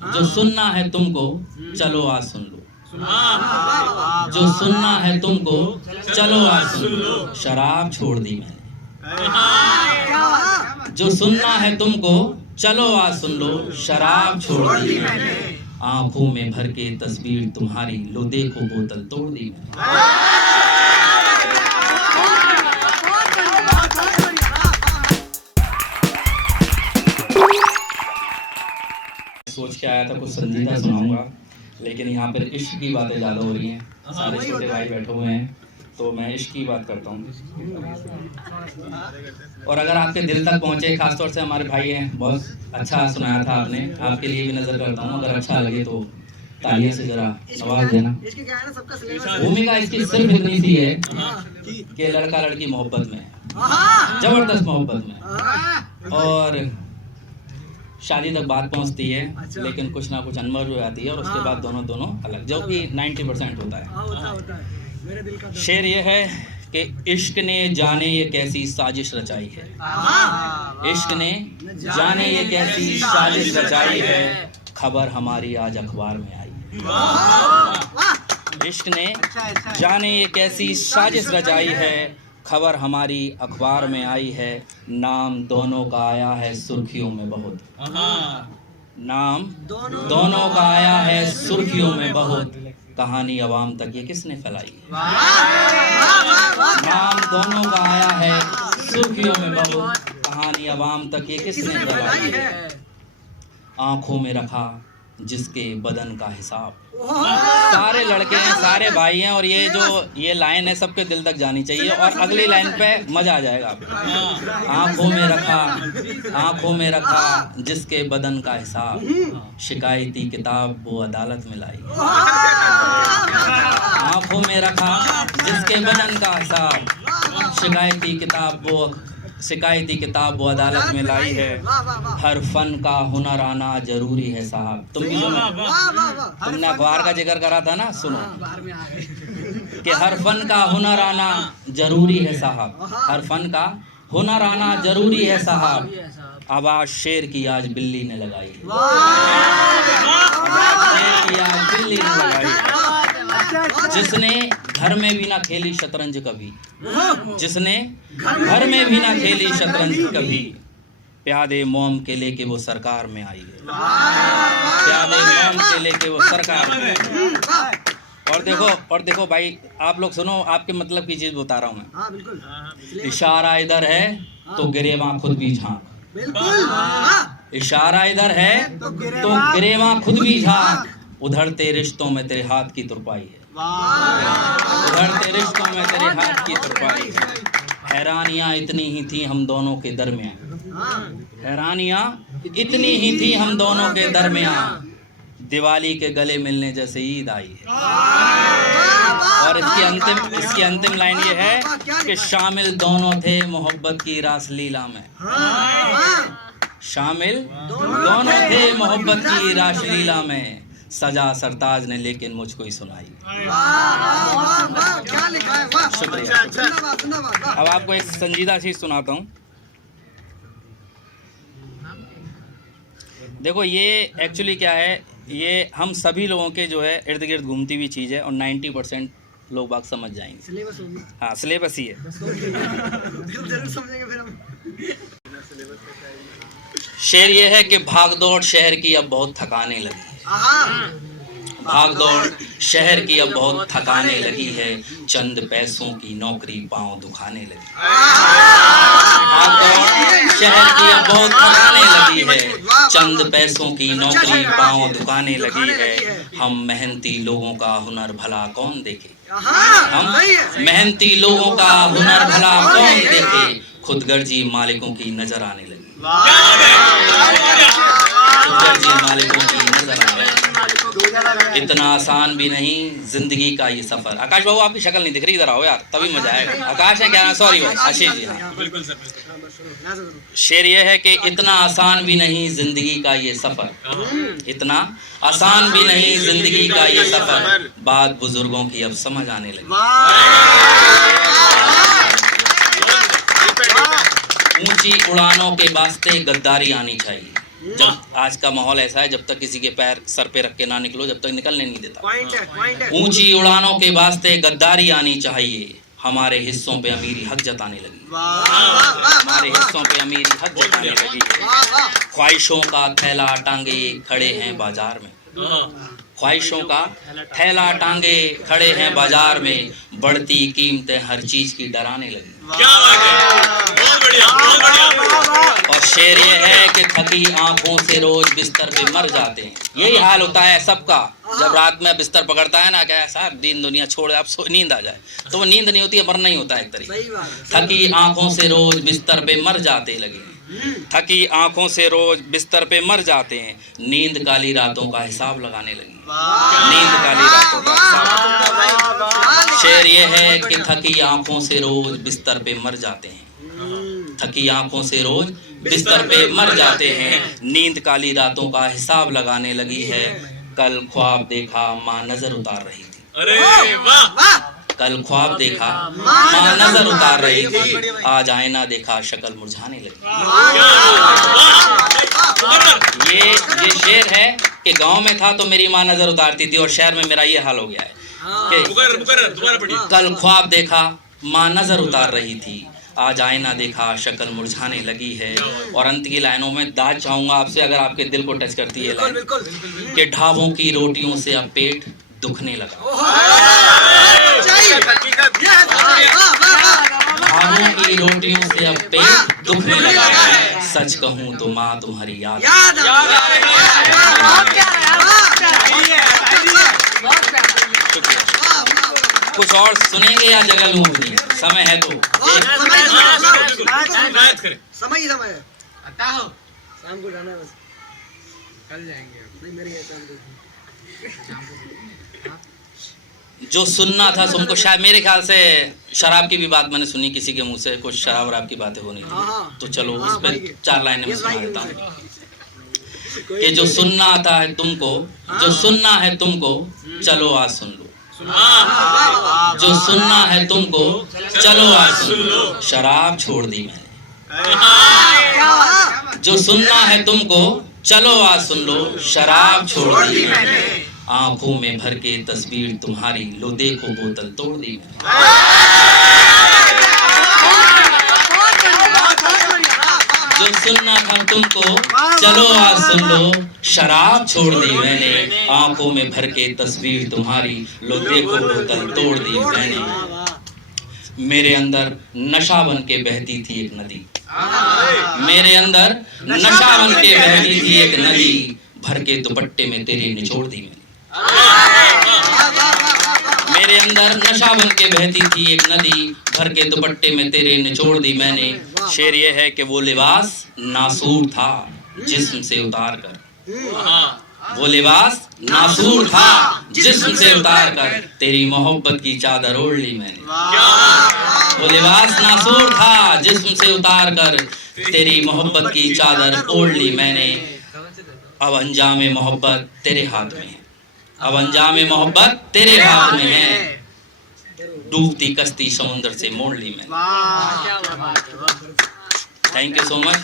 जो सुनना है तुमको चलो आज सुन लो। जो सुनना है तुमको चलो आज सुन लो। शराब छोड़ दी मैंने। जो सुनना है तुमको चलो आज सुन लो। शराब छोड़ दी मैंने। आंखों में भर के तस्वीर तुम्हारी लो देखो बोतल तोड़ दी मैंने। सोच के आया था कुछ संजीदा सुनाऊंगा, लेकिन यहाँ पर इश्क की बातें ज़्यादा हो रही हैं। सारे छोटे भाई बैठे हुए हैं तो मैं इश्क की बात करता हूँ। और अगर आपके दिल तक पहुँचे, खासतौर से हमारे भाई हैं, बहुत अच्छा सुनाया था आपने, आपके लिए भी नज़र करता हूँ। अगर अच्छा लगे तो तालियों से जरा नवाज देना। भूमिका इसकी सिर्फ इतनी सी है कि लड़का लड़की मोहब्बत में है, जबरदस्त मोहब्बत में, और शादी तक बात पहुंचती है। लेकिन कुछ ना कुछ अनमर हो जाती है और उसके बाद दोनों अलग, जो कि 90% होता है। शेर ये है कि इश्क ने जाने ये कैसी साजिश रचाई है। इश्क ने जाने ये कैसी साजिश रचाई है, खबर हमारी आज अखबार में आई। इश्क ने जाने ये कैसी साजिश रचाई है, खबर हमारी अखबार में आई है। नाम दोनों का आया है सुर्खियों में बहुत। नाम दोनों का आया है सुर्खियों में बहुत, कहानी अवाम तक ये किसने फैलाई। नाम दोनों का आया है सुर्खियों में बहुत, कहानी अवाम तक ये किसने फैलाई है। आंखों में रखा जिसके बदन का हिसाब। सारे लड़के हैं, सारे भाई हैं, और ये लाइन है सबके दिल तक जानी चाहिए। और अगली लाइन पे मजा आ जाएगा आपको। आंखों में रखा जिसके बदन का हिसाब, शिकायती किताब वो अदालत में लाई। आंखों में रखा जिसके बदन का हिसाब, शिकायती किताब वो अदालत में लाई है। हर फन का हुनर आना जरूरी है साहब। तुम भी सुनो, तुमने अखबार का जिक्र करा था ना, सुनो कि हर फन का हुनर आना जरूरी है साहब। हर फन का हुनर आना जरूरी है साहब। आवाज शेर की आज बिल्ली ने लगाई। शेर की आज बिल्ली ने लगाई। जिसने घर में भी ना खेली शतरंज कभी, जिसने घर में भी ना खेली शतरंज कभी, प्यादे मोम के लेके वो सरकार में आई है। प्यादे मोम के लेके वो सरकार में आई। और देखो भाई, आप लोग सुनो, आपके मतलब की चीज बता रहा हूँ मैं। इशारा इधर है तो गिरेवां खुद भी झांक। इशारा इधर है तो गिरेवां खुद भी झांक। उधड़ते रिश्तों में तेरे हाथ की तुरपाई है। उधड़ते रिश्तों में तेरे हाथ की तुरपाई है। हैरानियां इतनी ही थी हम दोनों के दरमियान। हैरानियां इतनी ही थी हम दोनों के दरमियान, दिवाली के गले मिलने जैसे ईद आई है। और इसकी अंतिम लाइन ये है कि शामिल दोनों थे मोहब्बत की रासलीला में। शामिल दोनों थे मोहब्बत की रासलीला में, सजा सरताज ने लेकिन मुझको ही सुनाई। शुक्रिया। अब आपको एक संजीदा चीज सुनाता हूँ। देखो, ये एक्चुअली क्या है, ये हम सभी लोगों के जो है इर्द गिर्द घूमती हुई चीज़ है, और 90% लोग बाग समझ जाएंगे। हाँ, सिलेबस ही है। शेर ये है कि भागदौड़ शहर की अब बहुत थकाने लगी है। भागदौड़ शहर की अब बहुत थकाने लगी है, चंद पैसों की नौकरी पांव दुखाने लगी। भागदौड़ शहर की अब बहुत थकाने लगी है, चंद पैसों की नौकरी पांव दुखाने लगी है। हम मेहनती लोगों का हुनर भला कौन देखे। हम मेहनती लोगों का हुनर भला कौन देखे, खुदगर्जी मालिकों की नजर आने लगी। खुदगर्जी मालिकों की नजर आने लगी। इतना आसान भी नहीं जिंदगी का ये सफर। आकाश बाबू, आपकी शक्ल नहीं दिख रही, इधर आओ यार, तभी मजा आएगा। आकाश है क्या? सॉरी भाई, आशीष जी। हाँ, शेर ये है कि इतना आसान भी नहीं जिंदगी का ये सफर। इतना आसान भी नहीं जिंदगी का ये सफर, बात बुजुर्गों की अब समझ आने लगी। ऊंची उड़ानों के वास्ते गद्दारी आनी चाहिए। जब आज का माहौल ऐसा है, जब तक किसी के पैर सर पे रख के ना निकलो, जब तक निकलने नहीं देता। पॉइंट है। ऊंची उड़ानों के वास्ते गद्दारी आनी चाहिए, हमारे हिस्सों पे अमीरी हक जताने लगी। हमारे हिस्सों पे अमीरी हक जताने लगी। ख्वाहिशों का थैला टांगे खड़े हैं बाजार में। ख्वाहिशों का थैला टांगे खड़े हैं बाजार में, बढ़ती कीमतें हर चीज की डराने लगी। क्या बात है, बहुत बढ़िया, बहुत बढ़िया। और शेर ये है कि थकी आंखों से रोज बिस्तर पे मर जाते हैं। यही हाल होता है सबका, जब रात में बिस्तर पकड़ता है ना, क्या साहब दीन दुनिया छोड़ आप नींद आ जाए, तो वो नींद नहीं होती है, मरना ही होता है एक तरीके। थकी आंखों से रोज बिस्तर पे मर जाते लगे, थकी आंखों से रोज बिस्तर पे मर जाते हैं, नींद काली रातों का हिसाब लगाने लगी। नींद काली रातों का हिसाब। शेर ये है कि थकी आंखों से रोज बिस्तर पे मर जाते हैं, थकी आंखों से रोज बिस्तर पे मर जाते हैं, नींद काली रातों का हिसाब लगाने लगी है। कल ख्वाब देखा माँ नजर उतार रही थी। अरे वाह, कल ख्वाब देखा माँ नजर उतार रही थी, आज आईना देखा शक्ल मुरझाने लगी। ये शेर है कि गांव में था तो मेरी माँ नजर उतारती थी, और शहर में मेरा ये हाल हो गया है कि कल ख्वाब देखा माँ नजर उतार रही थी, आज आईना देखा शक्ल मुरझाने लगी है। और अंत की लाइनों में दाद चाहूंगा आपसे, अगर आपके दिल को टच करती है लाइन, कि ढाबों की रोटियों से अब पेट दुखने लगा। ढाबों की रोटियों से अब पेट दुखने लगा, सच कहूँ तो माँ तुम्हारी याद। कुछ और सुनेंगे या जगह लूं अपनी? समय है तो समय शाम को जाना है, बस कल जाएंगे। नहीं मेरे शाम को जो सुनना था तुमको, शायद मेरे ख्याल से शराब की भी बात मैंने सुनी किसी के मुंह से, कुछ शराब वराब की बातें होनी थी, तो चलो उस पर 4 लाइनें मैं सुना देता हूँ कि जो सुनना था है तुमको, जो सुनना है तुमको, चलो आज सुन लो। जो सुनना है तुमको, चलो आज सुन लो, शराब छोड़ दी मैंने। जो सुनना है तुमको, चलो आज सुन लो, शराब छोड़ दी मैंने। आंखों में भर के तस्वीर तुम्हारी, लो देखो बोतल तोड़ दी मैंने। जो सुनना था तुमको, चलो आज सुन लो, शराब छोड़ दी मैंने। आंखों में भर के तस्वीर तुम्हारी, लो देखो बोतल तोड़ दी मैंने। मेरे अंदर नशा बन के बहती थी एक नदी, मेरे अंदर नशा बन के बहती थी एक नदी, भर के दुपट्टे में तेरे निचोड़ दी मैंने। मेरे अंदर नशा बन के बहती थी एक नदी, भर के दुपट्टे में तेरे निचोड़ दी मैंने। शेर ये है कि वो लिबास नासूर था जिस्म से उतार कर, वो लिबास नासूर था जिस्म से उतार कर, तेरी मोहब्बत की चादर ओढ़ ली मैंने। वो लिबास नासूर था जिस्म से उतार कर, तेरी मोहब्बत की चादर ओढ़ ली मैंने। अब अंजामे मोहब्बत तेरे हाथ में है, अब अंजामे मोहब्बत तेरे हाथ में है, डूबती कश्ती समुद्र से मोड़ ली मैंने। Thank you so much.